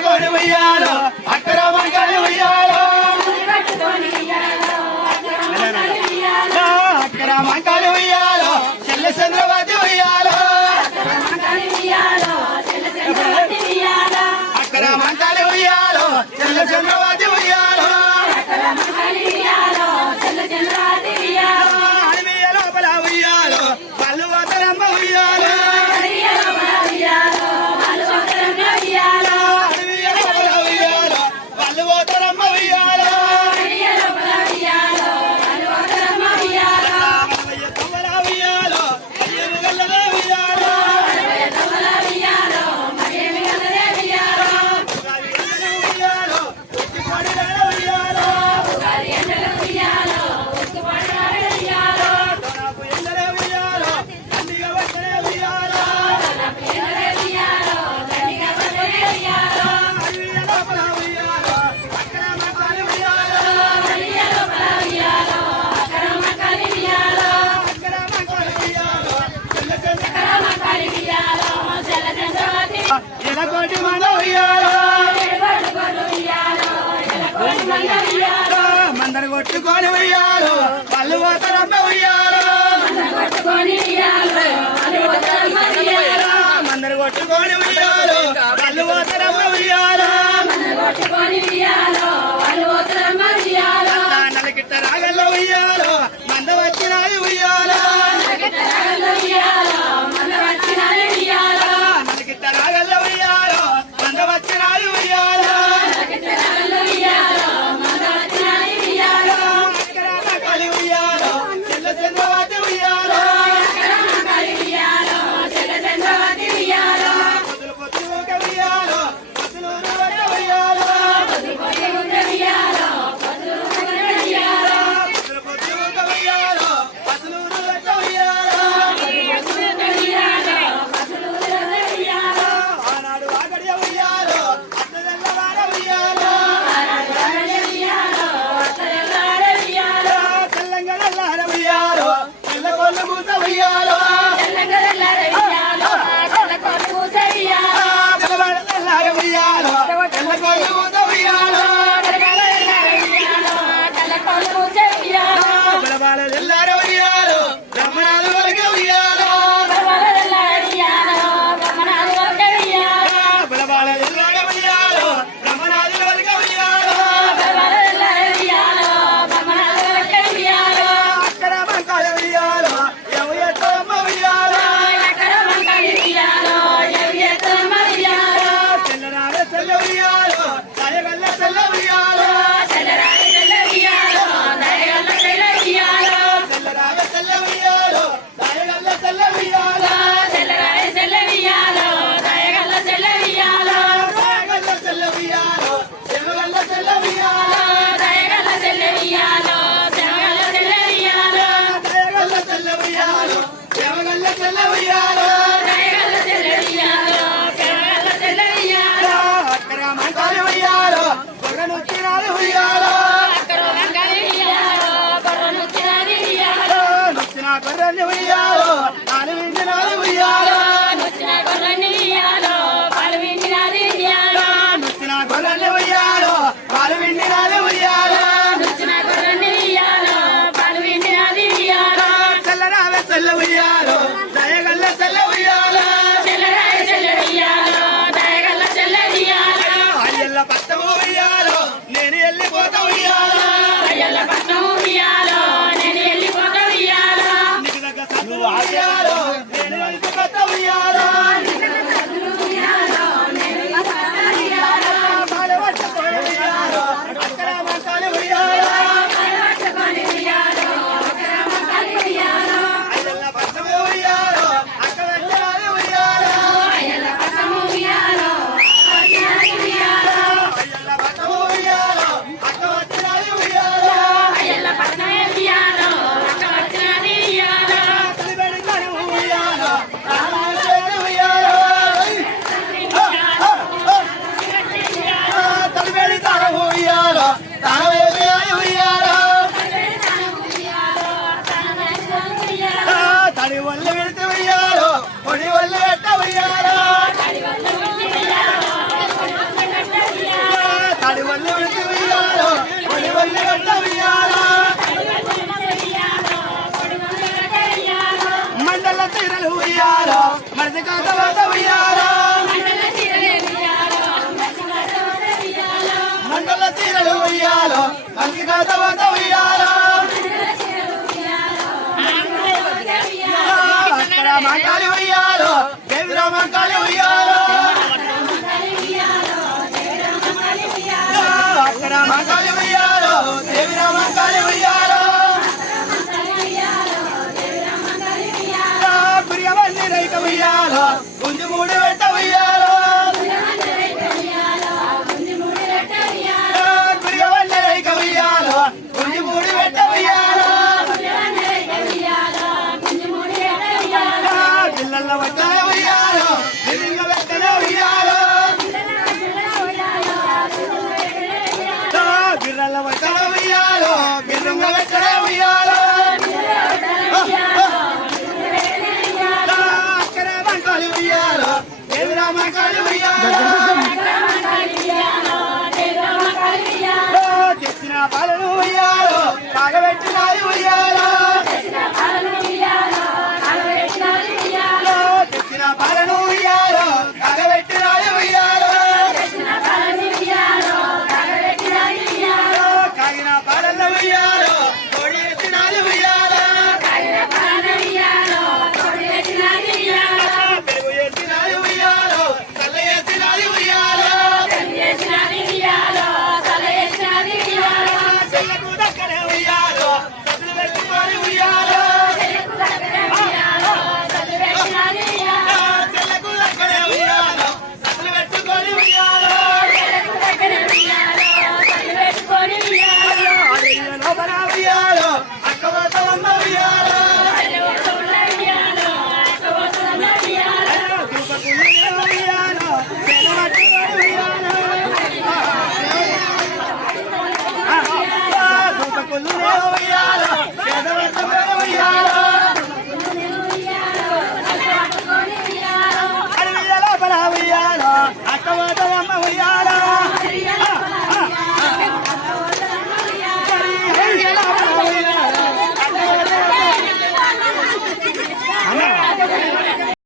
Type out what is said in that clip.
కట్టుకొని ఉయ్యాలో అక్కడ మంకాలి ఉయ్యాలో అక్కడ మంకాలి ఉయ్యాలో చెల్ల చంద్రవతి ఉయ్యాలో అక్కడ మంకాలి ఉయ్యాలో చెల్ల చంద్రవతి ఉయ్యాలో అడవియ లోపల ఉయ్యాలో పళ్ళు పోతరమ్మ ఉయ్యాలో అడవియ లోపల ఉయ్యాలో పళ్ళు పోతరమ్మ ఉయ్యాలో ఎలకోటి మన ఉయ్యాలో మందర కొట్టుకొని ఉయ్యాలో పళ్ళు పోతరమ్మ ఉయ్యాలో మందర కొట్టుకొని ఉయ్యాలో పళ్ళు పోతరమ్మ ఉయ్యాలో నలకిట్ట రాగల్ల ఉయ్యాలో మంద వచ్చినాయి ఉయ్యాలో నలకిట్ట రాగల్ల ఉయ్యాలో మంద వచ్చినాయి ఉయ్యాలో అక్కడ ఉయ్యాలో చెల్ల చంద్రవతి ఉయ్యాలో పొద్దులు పొద్దులుగా ఉయ్యాలో పొద్దులూరు వద్ద ఉయ్యాలో పొద్దులు పొద్దులుగా ఉయ్యాలో పొద్దులూరు వద్ద ఉయ్యాలో ఆనాడు ఆగడియ ఉయ్యాలో అత్తదెల్లవార ఉయ్యాలో తెలంగాణ ఉయ్యాలో తెల్లకొల్లు మూత ఉయ్యాలో ఉయ్యాలో తెల్లకొల్లు మూత ఉయ్యాలో బలబాల ఎల్లార ఉయ్యాలో బ్రహ్మణాలు వరకు ఉయ్యాలో బలబాల ఎల్లార ఉయ్యాలో బ్రహ్మణాలు వరకు ఉయ్యాలో అక్కడ మంకాల ఉయ్యాలో ఎవయతమ్మ ఉయ్యాలో చెల్లరావే చెల్ల ఉయ్యాలో దయగల్ల చెల్ల ఉయ్యాలో చెల్లరావే చెల్ల ఉయ్యాలో దయగల్ల చెల్ల ఉయ్యాలో దయగల్ల చెల్ల ఉయ్యాలో దేవగల్ల చెల్ల ఉయ్యాలో దయగల్ల చెల్ల ఉయ్యాలో దేవగల్ల చెల్ల ఉయ్యాలో అక్కడ మంకాలి ఉయ్యాలో గొర్రె నొచ్చినాది ఉయ్యాలో నొచ్చిన గొర్రెని ఉయ్యాలో నాలు విండినాది ఉయ్యాలో నొచ్చిన గొర్రెని ఉయ్యాలో పాలు విండినాది ఉయ్యాలో చెల్లరావే చెల్ల ఉయ్యాలో దయగల్ల చెల్ల ఉయ్యాలో అయ్యల్ల పట్టము ఉయ్యాలో నేను వెళ్ళిపోతా ఉయ్యాలో నీకు దగ్గర మసికాత వంత ఉయ్యాలో మండల చీరలు ఉయ్యాలో మసికాత వంత ఉయ్యాలో అక్కడ మంకాలి ఉయ్యాలో దేవిరా మంకాలి ఉయ్యాలో అక్కడ మంకాలి